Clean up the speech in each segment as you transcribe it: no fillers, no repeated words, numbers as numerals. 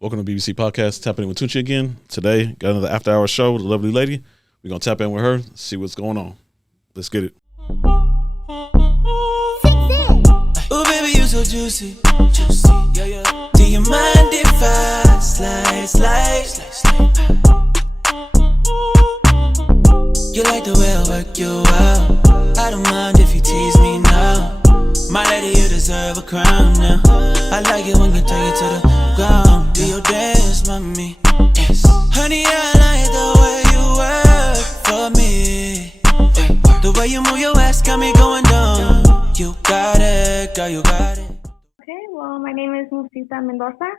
Welcome to BBC Podcast, tapping in with Tunchi again. Today, got another after-hour show with a lovely lady. We're going to tap in with her, see what's going on. Let's get it. Oh, baby, you so juicy. Juicy, yeah, yeah. Do you mind if I slide? You like the way I work you out. I don't mind if you tease me now. My lady, you deserve a crown now. I like it when you take it to the ground. Do your dance, mommy. Yes. Honey, I like the way you work for me. The way you move your ass got me going down. You got it, girl, you got it. Okay, well, my name is Musita Mendoza.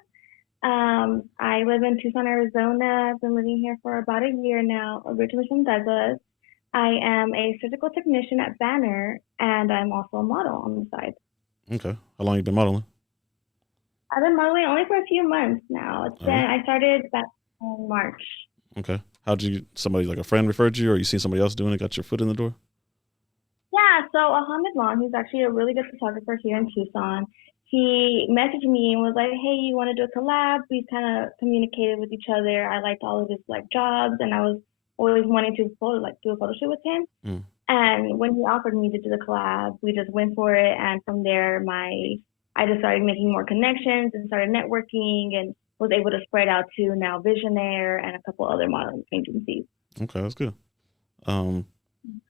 I live in Tucson, Arizona. I've been living here for about a year now, originally from Douglas. I am a surgical technician at Banner, and I'm also a model on the side. Okay. How long you been modeling? I've been modeling only for a few months now. I started back in March. Okay. Somebody like a friend referred you, or you seen somebody else doing it, got your foot in the door? Yeah, so Ahmed Long, who's actually a really good photographer here in Tucson, he messaged me and was like, hey, you want to do a collab? We kind of communicated with each other. I liked all of his jobs, and I was always wanting to do a photo shoot with him. Mm. And when he offered me to do the collab, we just went for it. And from there, I just started making more connections and started networking and was able to spread out to now Visionaire and a couple other modeling agencies. Okay, that's good.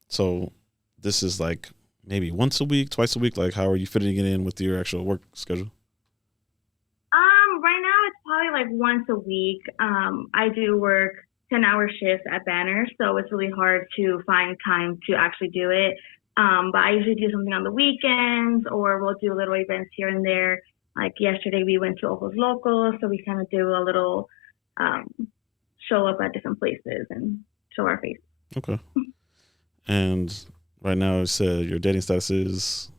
So this is like maybe once a week, twice a week? Like, how are you fitting it in with your actual work schedule? Right now it's probably like once a week. I do work 10-hour shifts at Banner, so it's really hard to find time to actually do it. But I usually do something on the weekends, or we'll do little events here and there. Like yesterday, we went to Ojos Locos, so we kind of do a little show up at different places and show our face. Okay. And right now, you said your dating status is?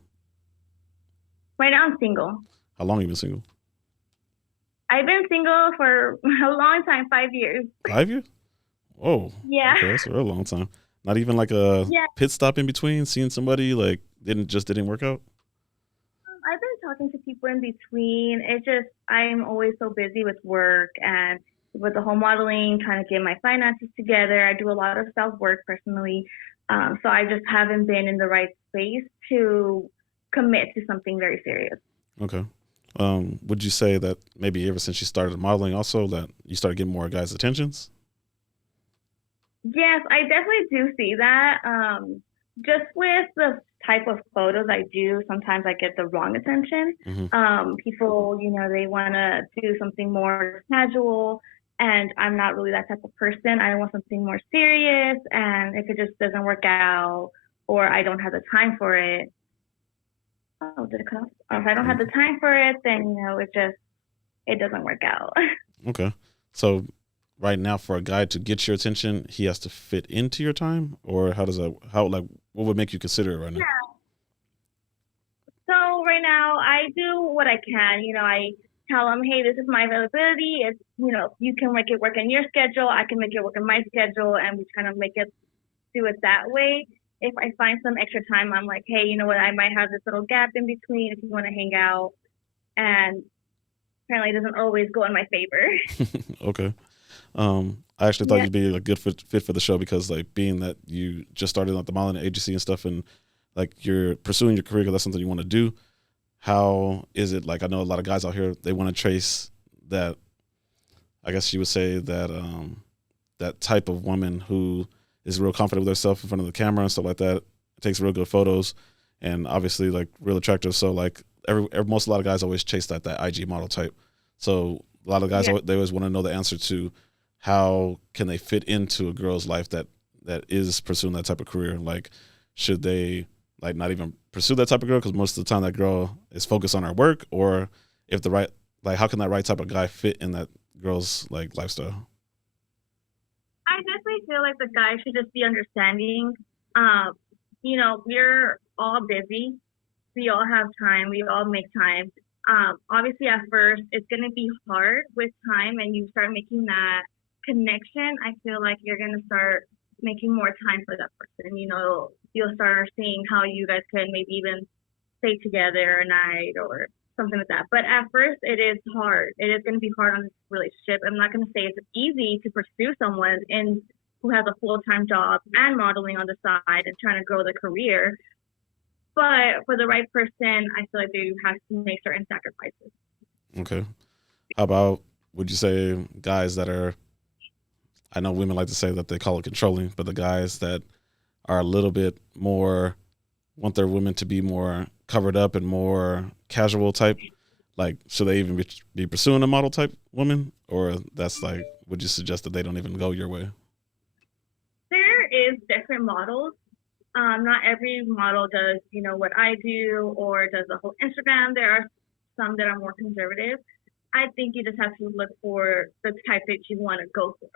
Right now, I'm single. How long have you been single? I've been single for a long time, 5 years. 5 years? Oh, yeah. Okay, that's a real long time. Not even like a pit stop in between, seeing somebody didn't work out? I've been talking to people in between. I'm always so busy with work and with the whole modeling, trying to get my finances together. I do a lot of self-work personally. So I just haven't been in the right space to commit to something very serious. Okay. Would you say that maybe ever since you started modeling also that you started getting more guys' attentions? Yes, I definitely do see that. Just with the type of photos I do, sometimes I get the wrong attention. Mm-hmm. People, they want to do something more casual, and I'm not really that type of person. I want something more serious, and if it just doesn't work out or I don't have the time for it, did it cut off? If I don't have the time for it, then, it doesn't work out. Okay. So right now, for a guy to get your attention, he has to fit into your time, or what would make you consider it right now? Yeah. So right now I do what I can. I tell them, hey, this is my availability. If, you can make it work in your schedule, I can make it work in my schedule, and we kind of do it that way. If I find some extra time, I'm like, hey, you know what, I might have this little gap in between if you want to hang out. And apparently it doesn't always go in my favor. Okay. I actually thought you'd be a good fit for the show because, being that you just started at the modeling agency and stuff, and you're pursuing your career because that's something you want to do. How is it? I know a lot of guys out here, they want to chase that. I guess you would say that that type of woman who is real confident with herself in front of the camera and stuff like that. Takes real good photos, and obviously real attractive. So a lot of guys always chase that IG model type. So a lot of guys they always want to know the answer to how can they fit into a girl's life that is pursuing that type of career. Should they not even pursue that type of girl because most of the time that girl is focused on her work, or if how can that right type of guy fit in that girl's lifestyle? I definitely feel like the guy should just be understanding. We're all busy. We all have time. We all make time. Obviously, at first, it's going to be hard with time, and you start making that connection. I feel like you're going to start making more time for that person. You'll start seeing how you guys can maybe even stay together a night or something like that. But at first, it is hard. It is going to be hard on this relationship. I'm not going to say it's easy to pursue someone who has a full-time job and modeling on the side and trying to grow their career. But for the right person, I feel like they have to make certain sacrifices. Okay. How about, would you say guys that are, I know women like to say that they call it controlling, but the guys that are a little bit more, want their women to be more covered up and more casual type, like should they even be pursuing a model type woman, or that's like, would you suggest that they don't even go your way? There is different models. Not every model does, what I do or does the whole Instagram. There are some that are more conservative. I think you just have to look for the type that you want to go for.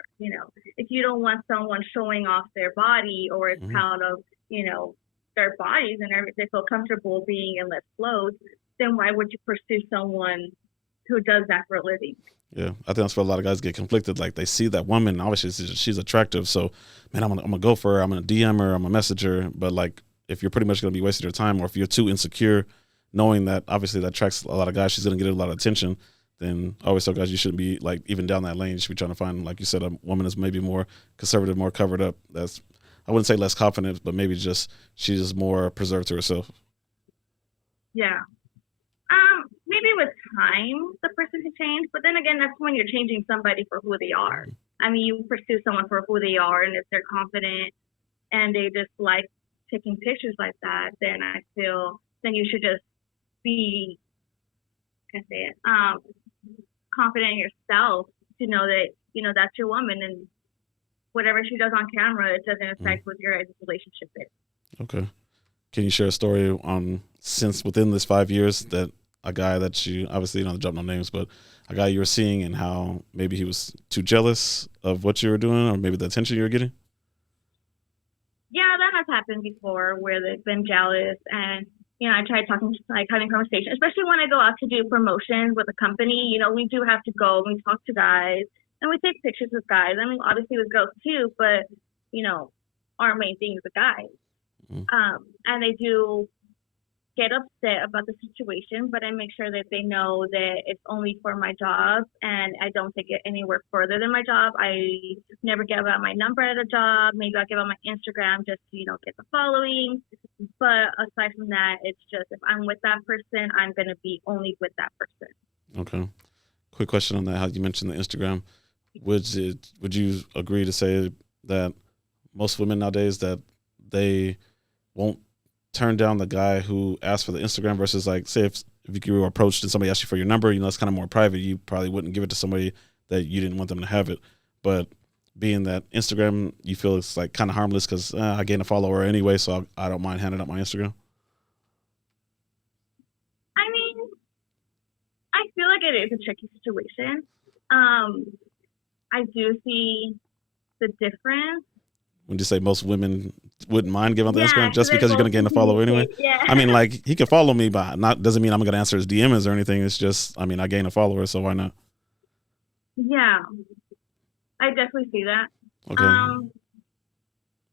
If you don't want someone showing off their body or is proud of, their bodies and they feel comfortable being in less clothes, then why would you pursue someone who does that for a living? Yeah, I think that's where a lot of guys get conflicted. Like they see that woman, obviously she's attractive, so man, I'm gonna go for her. I'm gonna DM her. I'm gonna message her. But like, if you're pretty much gonna be wasting your time, or if you're too insecure, knowing that obviously that attracts a lot of guys, she's gonna get a lot of attention. Then I always tell guys you shouldn't be like even down that lane. You should be trying to find, like you said, a woman that's maybe more conservative, more covered up. That's, I wouldn't say less confident, but maybe just she's just more preserved to herself. Yeah. Maybe with time the person can change, but then again, that's when you're changing somebody for who they are. I mean, you pursue someone for who they are, and if they're confident and they just like taking pictures like that, then I feel then you should just be, confident in yourself to know that that's your woman, and whatever she does on camera, it doesn't affect what your relationship is. Okay. Can you share a story on, since within this 5 years, that a guy that you, obviously you don't drop no names, but a guy you were seeing and how maybe he was too jealous of what you were doing, or maybe the attention you were getting? Yeah, that has happened before where they've been jealous, and I tried having conversation, especially when I go out to do promotions with a company. We do have to go and we talk to guys and we take pictures with guys. I mean, obviously with girls too, but our main thing is the guys. And they do get upset about the situation, but I make sure that they know that it's only for my job and I don't take it anywhere further than my job. I never give out my number at a job. Maybe I'll give out my Instagram just to, get the following. But aside from that, it's just if I'm with that person, I'm going to be only with that person. Okay. Quick question on that. How you mentioned the Instagram. Would you agree to say that most women nowadays that they won't turn down the guy who asked for the Instagram versus, like, say if you were approached and somebody asked you for your number, it's kind of more private, you probably wouldn't give it to somebody that you didn't want them to have it. But being that Instagram, you feel it's like kind of harmless because I gain a follower anyway, so I don't mind handing out my Instagram. I mean, I feel like it is a tricky situation. I do see the difference. When you say most women wouldn't mind giving out the Instagram just because you're going to gain a follower anyway? Yeah. I mean, like, he can follow me, but doesn't mean I'm going to answer his DMs or anything. It's just, I mean, I gain a follower, so why not? Yeah, I definitely see that. Okay.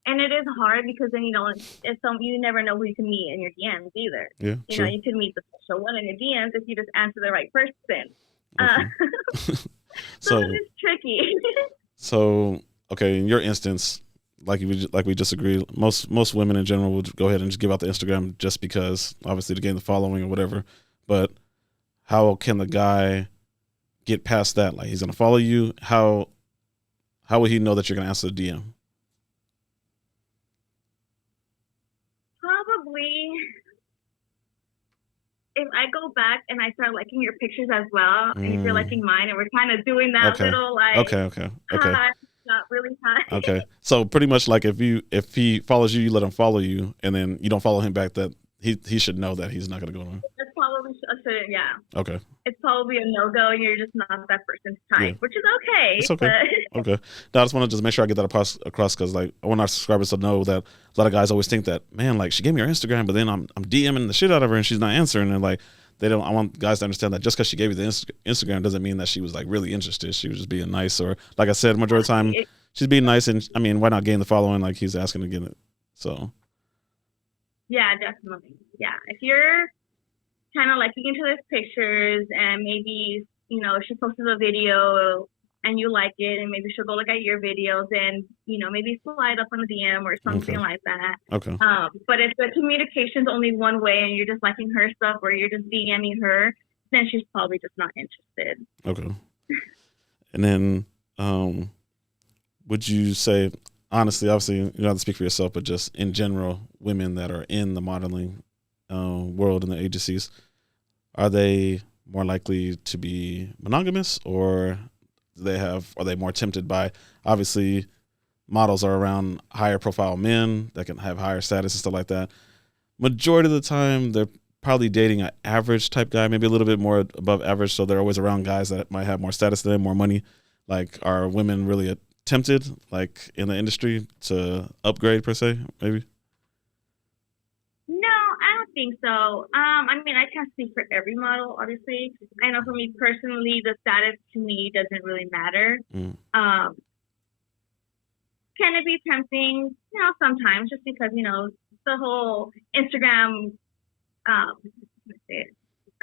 And it is hard because then, you never know who you can meet in your DMs either. Yeah, true. You can meet the special one in your DMs if you just answer the right person. Okay. So it's tricky. So, okay, in your instance, like we just agreed, most women in general would go ahead and just give out the Instagram just because, obviously, to gain the following or whatever. But how can the guy get past that? Like, he's gonna follow you. How will he know that you're gonna answer the DM? Probably if I go back and I start liking your pictures as well, and you're liking mine, and we're kind of doing that little like okay. Not really high. Okay, so pretty much like if he follows you, you let him follow you, and then you don't follow him back, that he should know that he's not going to go on. It's probably Okay. It's probably a no-go, and you're just not that person's type, which is okay. It's okay. But Okay. Now I just want to make sure I get that across because, like, I want our subscribers to know that a lot of guys always think that, man, like, she gave me her Instagram, but then I'm DMing the shit out of her and she's not answering, and like they don't. I want guys to understand that just because she gave you the Instagram doesn't mean that she was like really interested. She was just being nice, or like I said, majority of the time she's being nice, and I mean, why not gain the following? Like he's asking to get it. So. Yeah, definitely. Yeah, if you're kind of like you into those pictures, and maybe she posted a video and you like it, and maybe she'll go look at your videos and maybe slide up on a DM or something like that. Okay. But if the communication's only one way and you're just liking her stuff or you're just DMing her, then she's probably just not interested. Okay. And then, would you say, honestly, obviously, you don't have to speak for yourself, but just in general, women that are in the modeling world and the agencies, are they more likely to be monogamous, or are they more tempted by, obviously, models are around higher profile men that can have higher status and stuff like that. Majority of the time, they're probably dating an average type guy, maybe a little bit more above average. So they're always around guys that might have more status than them, more money. Like, are women really tempted, like in the industry, to upgrade per se, maybe? No, I don't think so. I mean, I can't speak for every model, obviously. I know for me personally, the status to me doesn't really matter. Can it be tempting? Sometimes, just because, the whole Instagram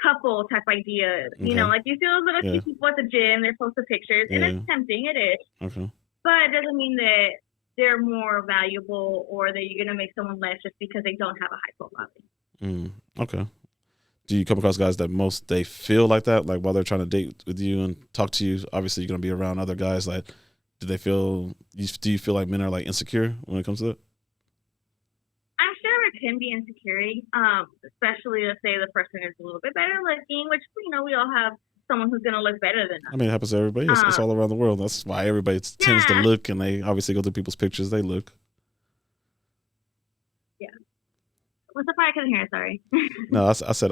couple type idea. Like you see those little people at the gym, they're posting pictures, and it's tempting, it is. Okay. But it doesn't mean that they're more valuable or that you're going to make someone less just because they don't have a high profile. Okay. Do you come across guys that they feel like that? Like while they're trying to date with you and talk to you, obviously you're going to be around other guys. Like, do you feel like men are like insecure when it comes to that? I'm sure it can be insecurity, especially if say the person is a little bit better looking, which, we all have someone who's going to look better than us. I mean, it happens to everybody. It's all around the world. That's why everybody tends to look, and they obviously go through people's pictures. They look. Yeah. What's the part I couldn't hear? Sorry. No, I said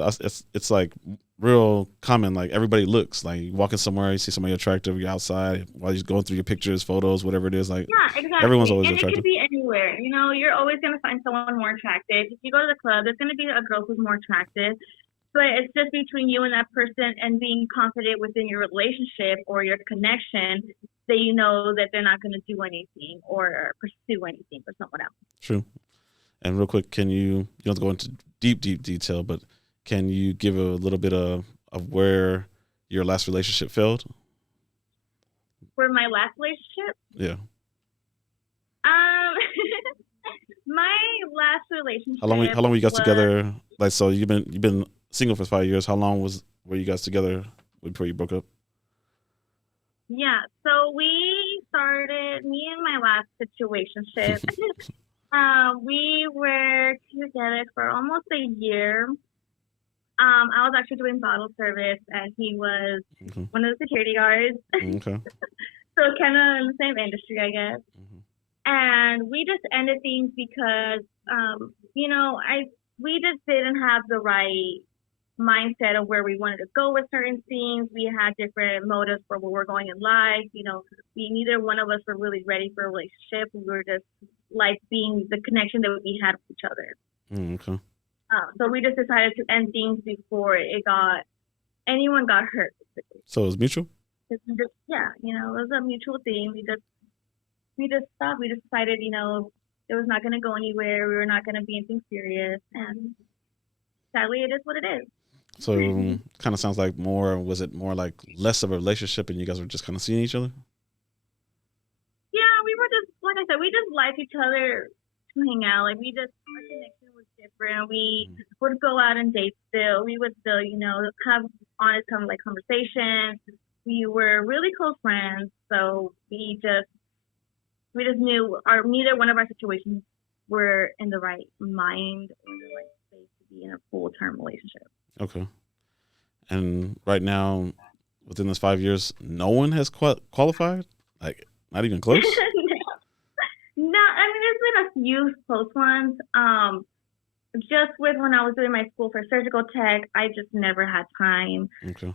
it's like real common. Like everybody looks. Like you walking somewhere, you see somebody attractive, you're outside while you're going through your pictures, photos, whatever it is. Like exactly. Everyone's always and attractive. It could be anywhere. You're always going to find someone more attractive. If you go to the club, there's going to be a girl who's more attractive. But it's just between you and that person and being confident within your relationship or your connection that you know that they're not going to do anything or pursue anything for someone else. True. And real quick, you don't have to go into deep detail, but can you give a little bit of where your last relationship failed? Where my last relationship? Yeah. My last relationship. How long were you guys together? Like, so you've been single for 5 years. How long were you guys together before you broke up? Yeah, so me and my last situationship, we were together for almost a year. I was actually doing bottle service, and he was one of the security guards. Okay. So kind of in the same industry, I guess. And we just ended things because, we just didn't have the right mindset of where we wanted to go with certain things. We had different motives for where we're going in life. Neither one of us were really ready for a relationship. We were just like being the connection that we had with each other. Okay. So we just decided to end things before anyone got hurt. So it was mutual? It was a mutual thing. We just stopped. We just decided, it was not going to go anywhere. We were not going to be anything serious. And sadly, it is what it is. So kind of sounds like was it more like less of a relationship and you guys were just kind of seeing each other? Yeah, we were just, like I said, we just liked each other to hang out. Like our connection was different. We would go out and date still. We would still, have honest kind of like conversations. We were really close friends. So we just knew neither one of our situations were in the right mind or the right space to be in a full-term relationship. Okay. And right now, within this 5 years, no one has qualified? Like, not even close? No, I mean, there's been a few close ones. Just with when I was doing my school for surgical tech, I just never had time. Okay.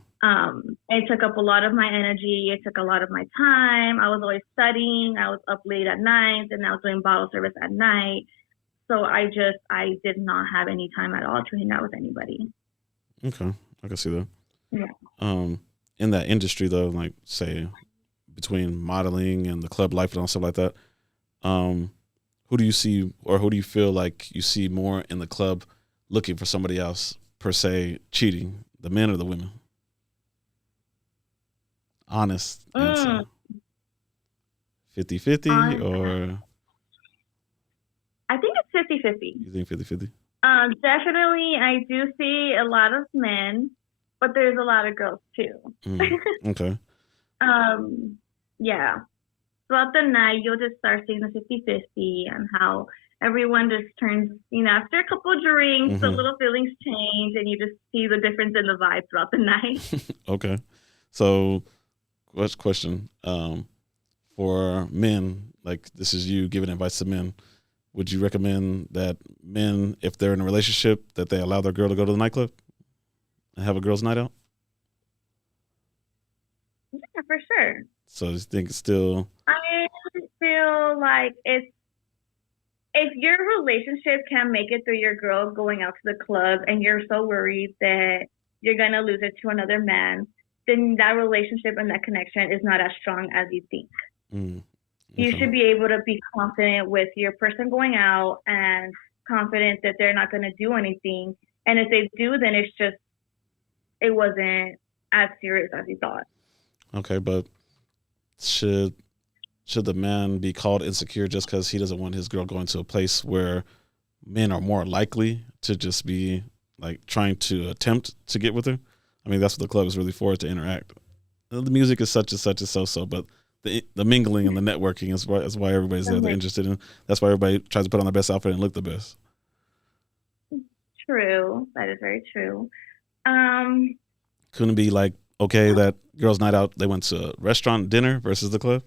It took up a lot of my energy. It took a lot of my time. I was always studying. I was up late at night, and I was doing bottle service at night. So I did not have any time at all to hang out with anybody. Okay, I can see that. Yeah. In that industry, though, like say between modeling and the club life and all stuff like that, who do you see, or who do you feel like you see more in the club looking for somebody else per se cheating, the men or the women? Honest answer. 50-50 or I think it's 50-50. you think 50-50? Definitely, I do see a lot of men, but there's a lot of girls too. Okay. Yeah. Throughout the night, you'll just start seeing the 50-50 and how everyone just turns, after a couple of drinks, the little feelings change and you just see the difference in the vibe throughout the night. Okay. So, question. For men, like this is you giving advice to men, would you recommend that men, if they're in a relationship, that they allow their girl to go to the nightclub and have a girls' night out? Yeah, for sure. So you think it's still? I feel like if your relationship can't make it through your girl going out to the club and you're so worried that you're going to lose it to another man, then that relationship and that connection is not as strong as you think. Okay. You should be able to be confident with your person going out and confident that they're not going to do anything. And if they do, then it wasn't as serious as you thought. Okay, but should the man be called insecure just because he doesn't want his girl going to a place where men are more likely to just be like trying to attempt to get with her? I mean, that's what the club is really for, to interact. The music is such and such and so, but the mingling and the networking is why everybody's there. They're interested in. That's why everybody tries to put on their best outfit and look the best. True, that is very true. Couldn't it be like okay that girls' night out they went to a restaurant dinner versus the club?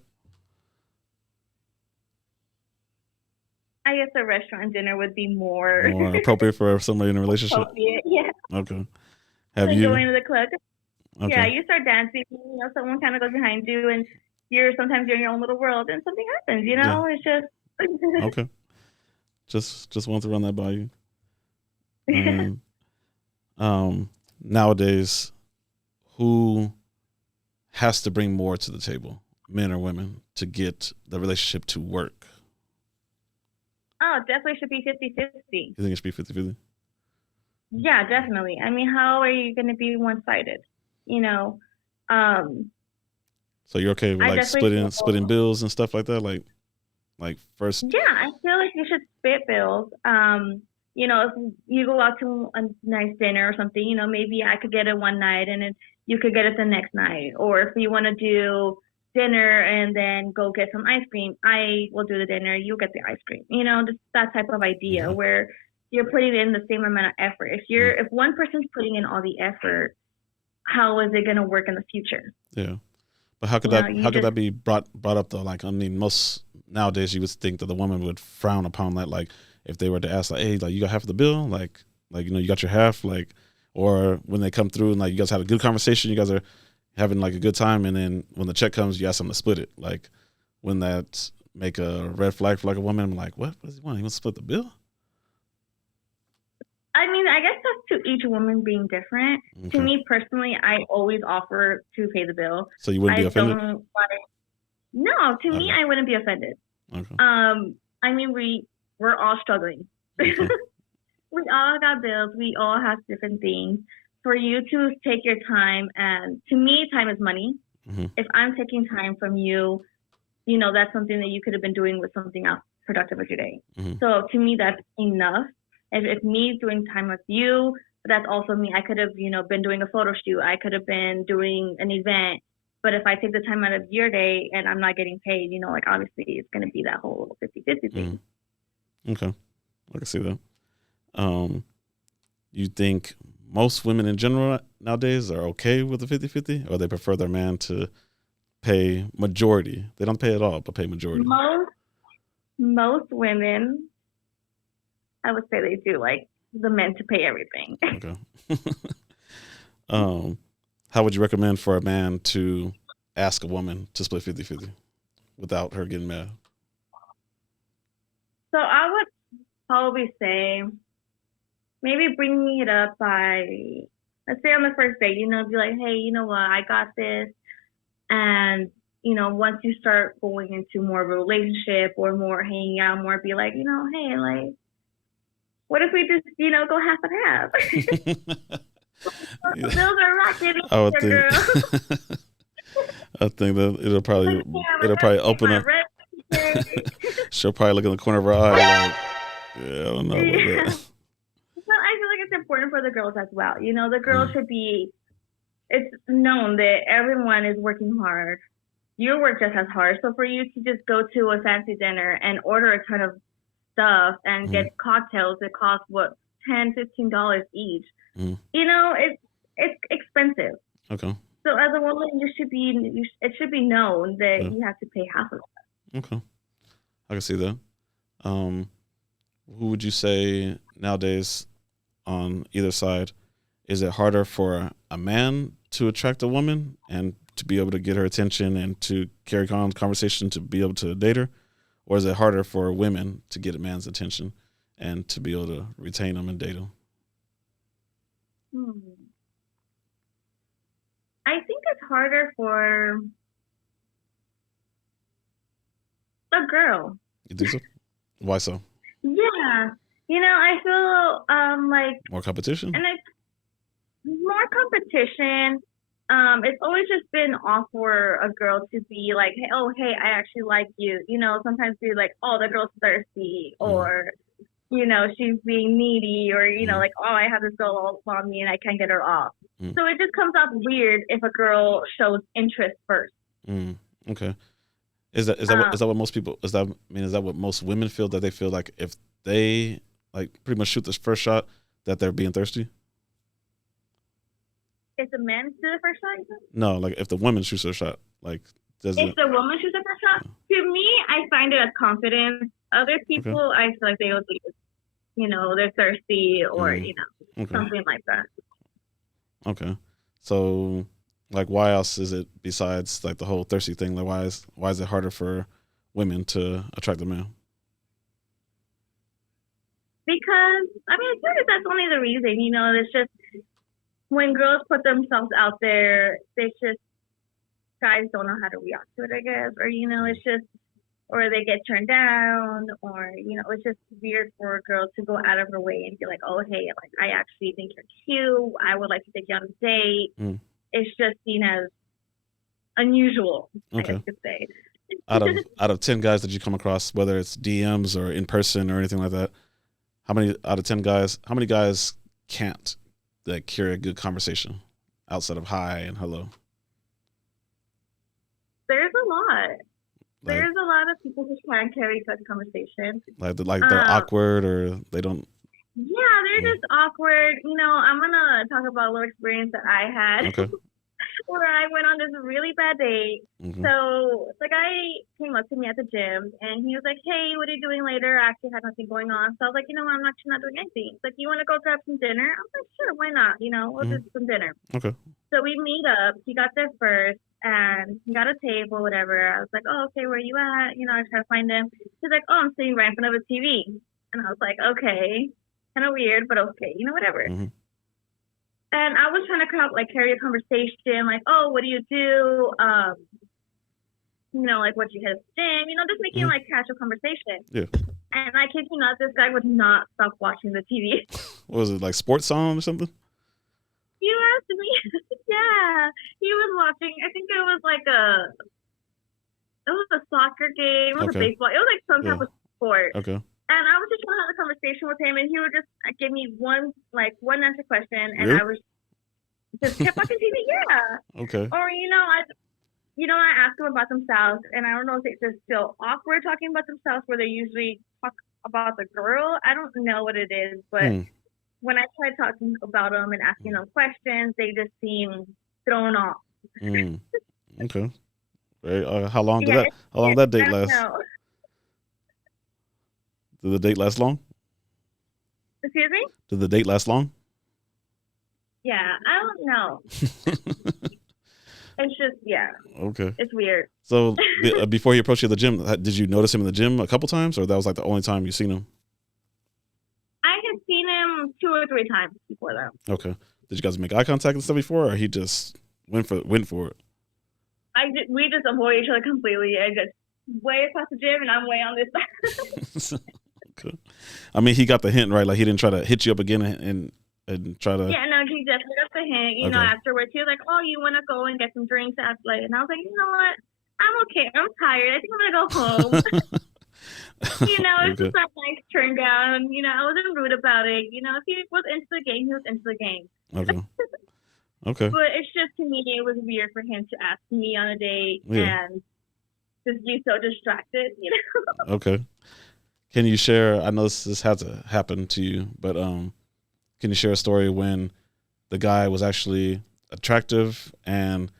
I guess a restaurant dinner would be more appropriate for somebody in a relationship. Yeah. Okay. Have you going to the club? Okay. Yeah, you start dancing. Someone kind of goes behind you, and sometimes you're in your own little world, and something happens. Yeah. It's just okay. Just want to run that by you. Nowadays, who has to bring more to the table, men or women, to get the relationship to work? Oh, definitely should be 50-50. You think it should be 50-50? Yeah, definitely. I mean, how are you going to be one-sided? So you're okay with like splitting bills and stuff like that? Like first? Yeah, I feel like you should split bills. If you go out to a nice dinner or something, maybe I could get it one night and then you could get it the next night. Or if you want to do dinner and then go get some ice cream, I will do the dinner, you'll get the ice cream. Just that type of idea where you're putting in the same amount of effort. If one person's putting in all the effort, how is it going to work in the future? Yeah. But how could that be brought up though? Like, I mean, most nowadays you would think that the woman would frown upon that. Like, if they were to ask, like, hey, like you got half of the bill, like you got your half, like, or when they come through and like you guys have a good conversation, you guys are having like a good time, and then when the check comes, you ask them to split it. Like, wouldn't that make a red flag for like a woman? I'm like, what does he want? He wants to split the bill? I mean, I guess that's to each woman being different. Okay. To me personally, I always offer to pay the bill. So you wouldn't be offended? No, to me, I wouldn't be offended. Okay. I mean, we're all struggling. Okay. We all got bills. We all have different things. For you to take your time, and to me, time is money. Mm-hmm. If I'm taking time from you, that's something that you could have been doing with something else productive with your day. Mm-hmm. So to me, that's enough. If me doing time with you, that's also me. I could have, been doing a photo shoot. I could have been doing an event. But if I take the time out of your day and I'm not getting paid, like obviously it's going to be that whole 50-50 thing. Okay. I can see that. You think most women in general nowadays are okay with the 50-50, or they prefer their man to pay majority? They don't pay at all, but pay majority. Most women, I would say they do like the men to pay everything. Okay. How would you recommend for a man to ask a woman to split 50-50 without her getting mad? So I would probably say maybe bringing it up by, let's say on the first date, be like, hey, you know what, I got this. And, once you start going into more of a relationship or more hanging out more, be like, hey, like, What if we just, go half and half? Yeah. Bills are rocketing I would for think. girls. I think that it'll Like, probably take open my up. rent today. She'll probably look in the corner of her eye like, yeah, I don't know about Yeah. that. But I feel like it's important for the girls as well. The girls Mm. should be, it's known that everyone is working hard. You work just as hard. So for you to just go to a fancy dinner and order a ton of stuff and get cocktails that cost what, $10, $15 each. Mm. It's expensive. Okay. So as a woman, it should be known that Yeah. you have to pay half of it. Okay. I can see that. Who would you say nowadays on either side, is it harder for a man to attract a woman and to be able to get her attention and to carry on conversation to be able to date her? Or is it harder for women to get a man's attention and to be able to retain him and date him? I think it's harder for a girl. You think so? Why so? Yeah. I feel like, More competition? and it's more competition. It's always just been off for a girl to be like, hey, I actually like you. Sometimes be like, oh, the girl's thirsty, or, she's being needy, or, like, oh, I have this girl all on me and I can't get her off. So it just comes off weird if a girl shows interest first. Okay. Is that what most people, is that what most women feel, that they feel like if they like pretty much shoot this first shot that they're being thirsty? If the men do the first shot, you said? No, like if the woman shoots her shot, like does If it? the woman shoots the first shot, to me, I find it as confidence. Other people, I feel like they don't think it's, they're thirsty or, something like that. Okay. So, like, why else is it besides like the whole thirsty thing? Like, why is it harder for women to attract a man? Because I feel like that's only the reason. It's just when girls put themselves out there, it's just guys don't know how to react to it, I guess, or it's just, or they get turned down, or it's just weird for a girl to go out of her way and be like, oh, hey, like I actually think you're cute. I would like to take you on a date. It's just seen as unusual, Okay. I could say. Out of 10 guys that you come across, whether it's DMs or in person or anything like that, how many guys can't that carry a good conversation outside of hi and hello? There's a lot. Like, There's a lot of people who can carry such conversation. Like they're awkward or they don't. Yeah, they're just awkward. I'm gonna talk about a little experience that I had. Okay. Where I went on this really bad date. So the guy came up to me at the gym and he was like, hey, what are you doing later? I actually had nothing going on. So I was like, I'm actually not doing anything. He's like, you want to go grab some dinner? I was like, sure, why not? We'll do some dinner. Okay. So we meet up. He got there first and he got a table, whatever. I was like, oh, okay, where are you at? I try to find him. He's like, oh, I'm sitting right in front of a TV. And I was like, okay, kind of weird, but okay, whatever. And I was trying to carry a conversation, like, oh, what do you do? Like what you hit a gym, just making casual conversation. Yeah. And I kid you not, this guy would not stop watching the TV. What was it, like sports song or something? You asked me. Yeah. He was watching, I think it was a soccer game, it was a baseball, it was like some type of sport. Okay. And I was just trying to have a conversation with him, and he would just give me one answer question, and Really? I was just kept watching TV. Yeah. Okay. Or I asked them about themselves, and I don't know if they're still awkward talking about themselves, where they usually talk about the girl. I don't know what it is, but when I tried talking about them and asking them questions, they just seem thrown off. Okay. How long did that date last? Know. Did the date last long? Excuse me? Did the date last long? Yeah, I don't know. It's just, yeah. Okay. It's weird. So before he approached you at the gym, did you notice him in the gym a couple times, or that was like the only time you seen him? I had seen him 2 or 3 times before that. Okay. Did you guys make eye contact and stuff before, or he just went for it? We just avoid each other completely. I just way across the gym, and I'm way on this side. Okay. I mean, he got the hint, right? Like he didn't try to hit you up again and try to. Yeah, no, he definitely got the hint. You know, Okay. afterwards, he was like, "Oh, you want to go and get some drinks after?" And I was like, "You know what? I'm okay. I'm tired. I think I'm gonna go home." You know, it's Okay. just a nice turn down. You know, I wasn't rude about it. You know, if he was into the game, he was into the game. Okay. Okay. But it's just, to me, it was weird for him to ask me on a date Yeah. and just be so distracted. You know. Okay. Can you share? I know this had to happen to you, but can you share a story when the guy was actually attractive and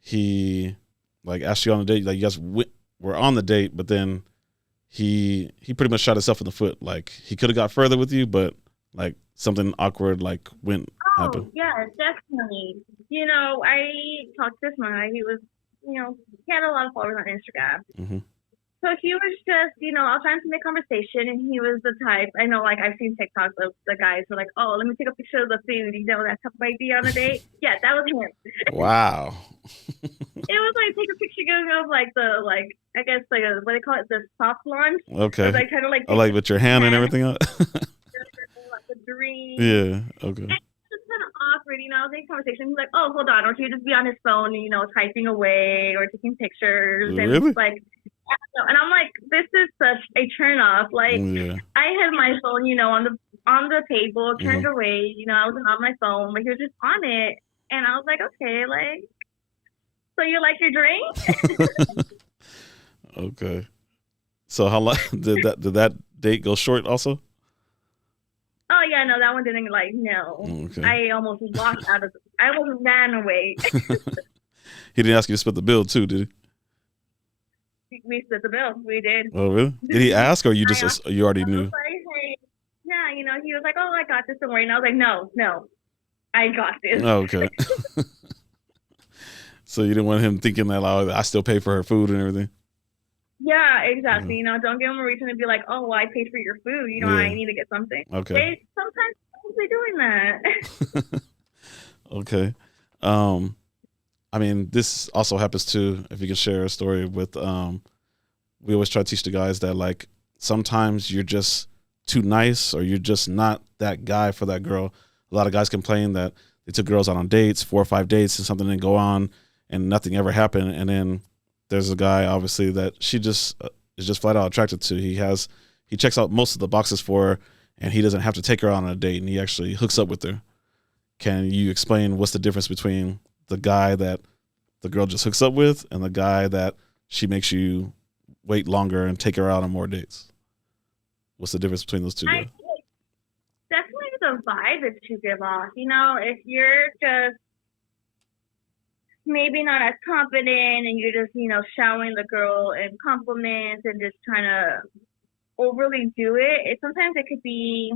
he like asked you on a date? Like you guys were on the date, but then he pretty much shot himself in the foot. Like he could have got further with you, but like something awkward like happened. Yeah, definitely. You know, I talked to this guy. He was, you know, he had a lot of followers on Instagram. Mm-hmm. So he was just, you know, I was trying to make conversation, and he was the type. I know, like, I've seen TikToks of the guys who are like, "Oh, let me take a picture of the food." You know, that type of idea on a date. Yeah, that was him. Wow. It was like take a picture of like the I guess like what they call it, the soft launch. Okay. It was, like kind of like with your hand and everything up. like a dream. Yeah. Okay. It's kind of awkward, you know. I was in conversation. He's like, "Oh, hold on, or he just be on his phone, you know, typing away or taking pictures." And Really? like, and I'm like, this is such a turn off. Like, Yeah. I had my phone, you know, on the table, turned away. You know, I wasn't on my phone, but he was just on it, and I was like, okay, like, so you like your drink? Okay. So how long did that date go short also? Oh yeah, no, that one didn't no. Okay. I almost walked out of. I almost ran away. He didn't ask you to split the bill too, did We split the bill. We did. he? Oh, really? Did he ask, or you you already knew? I was like, hey, yeah, you know, he was like, "Oh, I got this, don't worry." And I was like, "No, I got this." Oh, okay. So you didn't want him thinking that I still pay for her food and everything? Yeah, exactly. You know, don't give them a reason to be like, "Oh, well, I paid for your food. You know, Yeah. I need to get something." Okay. Sometimes they're doing that. Okay. I mean, this also happens too. If you can share a story with, we always try to teach the guys that like sometimes you're just too nice or you're just not that guy for that girl. A lot of guys complain that they took girls out on dates, 4 or 5 dates, and something didn't go on, and nothing ever happened. And then there's a guy obviously that she just is just flat out attracted to. He checks out most of the boxes for her, and he doesn't have to take her on a date, and he actually hooks up with her. Can you explain what's the difference between the guy that the girl just hooks up with and the guy that she makes you wait longer and take her out on more dates? What's the difference between those two guys? Definitely the vibe that you give off. You know, if you're just maybe not as confident and you're just, you know, showering the girl in compliments and just trying to overly do it, sometimes it could be,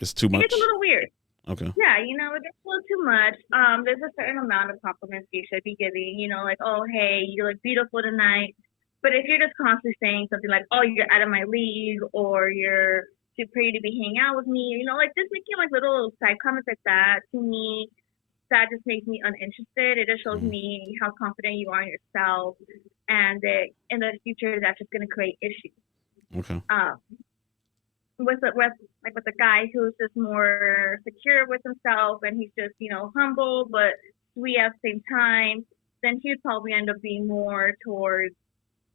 It's too much. It's a little weird. Okay. Yeah, you know, it gets a little too much. There's a certain amount of compliments you should be giving, you know, like, "Oh, hey, you look beautiful tonight." But if you're just constantly saying something like, "Oh, you're out of my league," or "You're too pretty to be hanging out with me," you know, like just making like little side comments like that, to me, that just makes me uninterested. It just shows me how confident you are in yourself, and that in the future, that's just going to create issues. Okay. With a guy who's just more secure with himself and he's just, you know, humble but sweet at the same time, then he'd probably end up being more towards,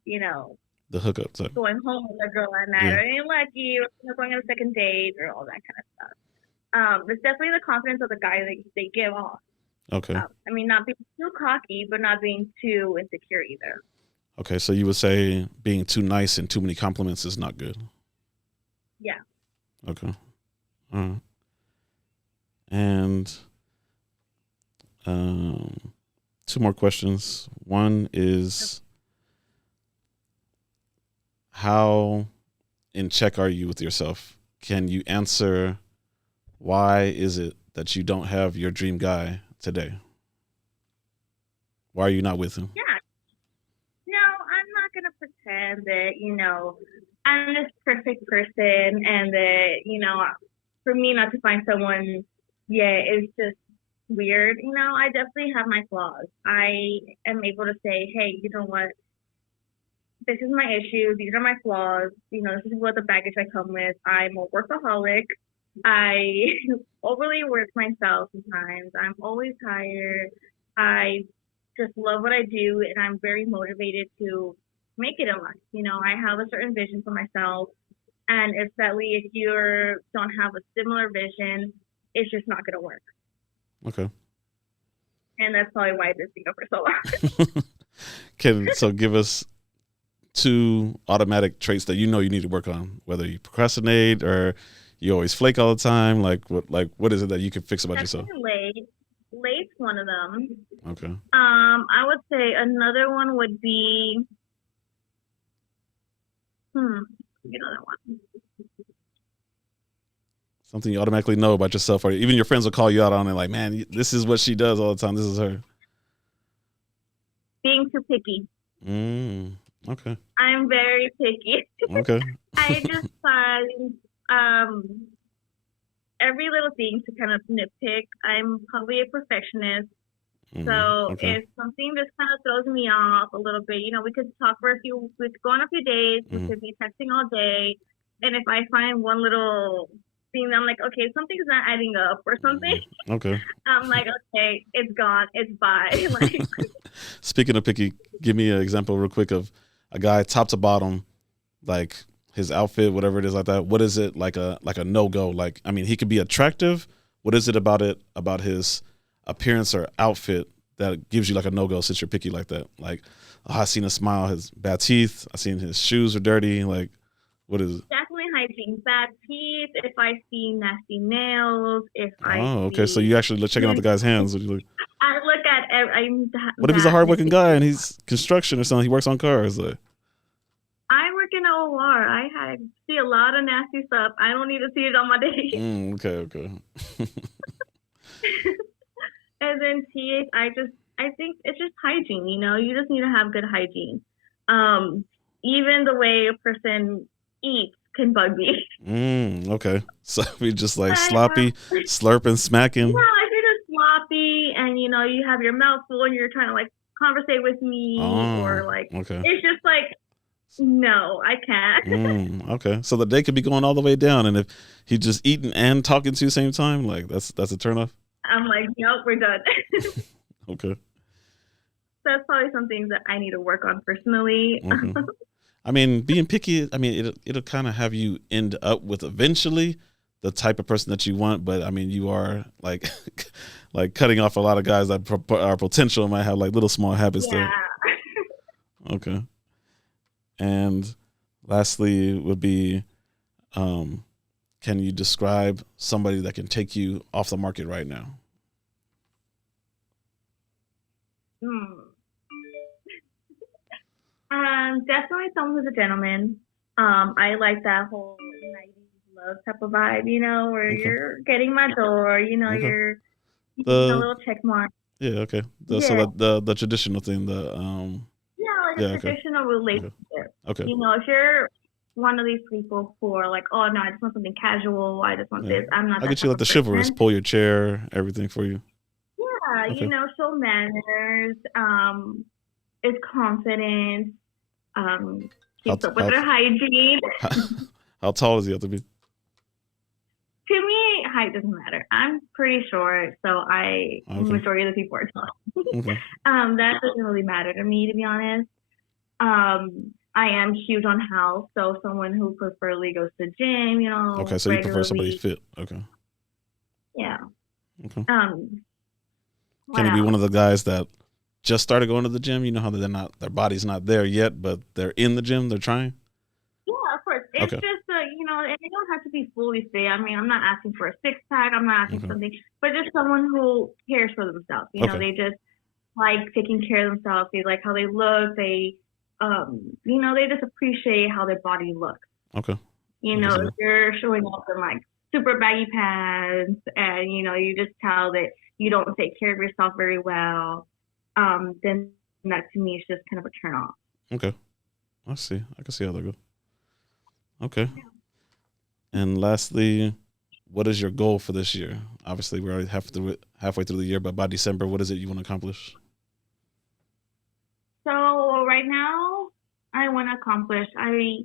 you know, The hookup type. going home with a girl at night, or ain't lucky, or going on a second date, or all that kind of stuff. It's definitely the confidence of the guy that they give off. Okay. I mean, not being too cocky, but not being too insecure either. Okay, so you would say being too nice and too many compliments is not good. Yeah. Okay. All right. And 2 more questions. One is, how in check are you with yourself? Can you answer why is it that you don't have your dream guy today? Why are you not with him? Yeah. No, I'm not going to pretend that, you know, I'm this perfect person and that, you know, for me not to find someone yet is just weird. You know, I definitely have my flaws. I am able to say, hey, you know what? this is my issue. These are my flaws. You know, this is what the baggage I come with. I'm a workaholic. I overly work myself sometimes. I'm always tired. I just love what I do, and I'm very motivated to make it in life. You know, I have a certain vision for myself, and if sadly, if you don't have a similar vision, it's just not going to work. Okay. And that's probably why I've been single for so long. So give us 2 automatic traits that you know you need to work on, whether you procrastinate or you always flake all the time. Like what is it that you can fix about yourself? Late's one of them. Okay. I would say another one would be another one. Something you automatically know about yourself, or even your friends will call you out on it, like, man, this is what she does all the time. This is her. Being too picky. Okay. I'm very picky. Okay. I just find every little thing to kind of nitpick. I'm probably a perfectionist. So if something just kind of throws me off a little bit, you know, we could talk for we could go on a few days, we could be texting all day. And if I find one little thing that I'm like, okay, something's not adding up or something. Okay. I'm like, okay, it's gone. It's bye. Like, speaking of picky, give me an example real quick of a guy top to bottom, like his outfit, whatever it is like that. What is it like a no-go? Like, I mean, he could be attractive. What is it about his appearance or outfit that gives you like a no-go since you're picky like that? Like, oh, I seen a smile, his bad teeth. I seen his shoes are dirty. Like, what is it? Definitely hygiene. Bad teeth. If I see nasty nails. Okay. So you actually checking out the guy's hands. What you look? I look at. What if he's a hardworking guy and he's construction or something? He works on cars. Like, I work in OR. I see a lot of nasty stuff. I don't need to see it on my day. Okay. And then teeth. I think it's just hygiene. You know, you just need to have good hygiene. Even the way a person eats can bug me. Okay. So we just like sloppy, slurping, smacking. Yeah, if you're just sloppy and you know you have your mouth full and you're trying to like conversate with me or like it's just like no, I can't. Okay. So the day could be going all the way down, and if he's just eating and talking to you at the same time, like that's a turnoff. I'm like, nope, we're done. Okay. That's probably some things that I need to work on personally. I mean, being picky, I mean, it'll kind of have you end up with eventually the type of person that you want. But I mean, you are like, like cutting off a lot of guys that are potential might have like little small habits there. Okay. And lastly would be, can you describe somebody that can take you off the market right now? Definitely someone who's a gentleman. I like that whole 90s love type of vibe, you know, where you're getting my door, you know, you're a little check mark. Yeah, okay. So the traditional thing, a traditional relationship. Okay. You know, if you're one of these people who are like, oh no, I just want something casual, I just want this. I'm not. I get you like the chivalrous, pull your chair, everything for you. Yeah, you know, show manners, is confident, keeps up with their hygiene. How tall does he have to be? To me, height doesn't matter. I'm pretty short, so majority of the people are tall. That doesn't really matter to me, to be honest. I am huge on health, so someone who preferably goes to the gym, you know. Okay, so you prefer somebody fit. Okay. Yeah. Okay. Can it be one of the guys that just started going to the gym? You know how their body's not there yet, but they're in the gym, they're trying? Yeah, of course. It's just, you know, and they don't have to be fully fit. I mean, I'm not asking for a six-pack. I'm not asking for something, but just someone who cares for themselves. You know, they just like taking care of themselves. They like how they look. They, you know, they just appreciate how their body looks. Okay. You know, if you're showing up in like super baggy pants and, you know, you just tell that you don't take care of yourself very well, then that to me is just kind of a turn off. Okay. I see. I can see how that goes. Okay. Yeah. And lastly, what is your goal for this year? Obviously, we're already halfway through the year, but by December, what is it you want to accomplish? So right now, I want to accomplish. I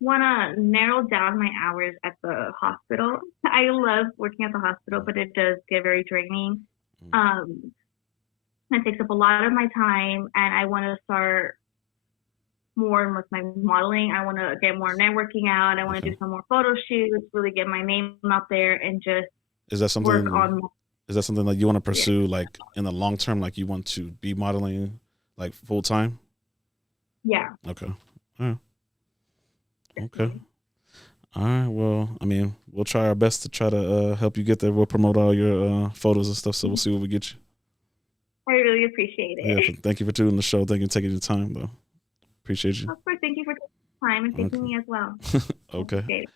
want to narrow down my hours at the hospital. I love working at the hospital, but it does get very draining. Um, it takes up a lot of my time, and I want to start more with my modeling. I want to get more networking out. I want to do some more photo shoots, really get my name out there, and just Is that something? work on. Is that something like you want to pursue, like in the long term? Like you want to be modeling, like full time? Yeah. Okay. All right. Okay. All right. Well, I mean, we'll try our best to try to help you get there. We'll promote all your photos and stuff. So we'll see what we get you. I really appreciate it. Yeah. Thank you for doing the show. Thank you for taking your time, though. Appreciate you. Of course. Thank you for taking the time and thanking me as well. Okay.